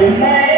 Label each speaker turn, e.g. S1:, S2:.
S1: Amen.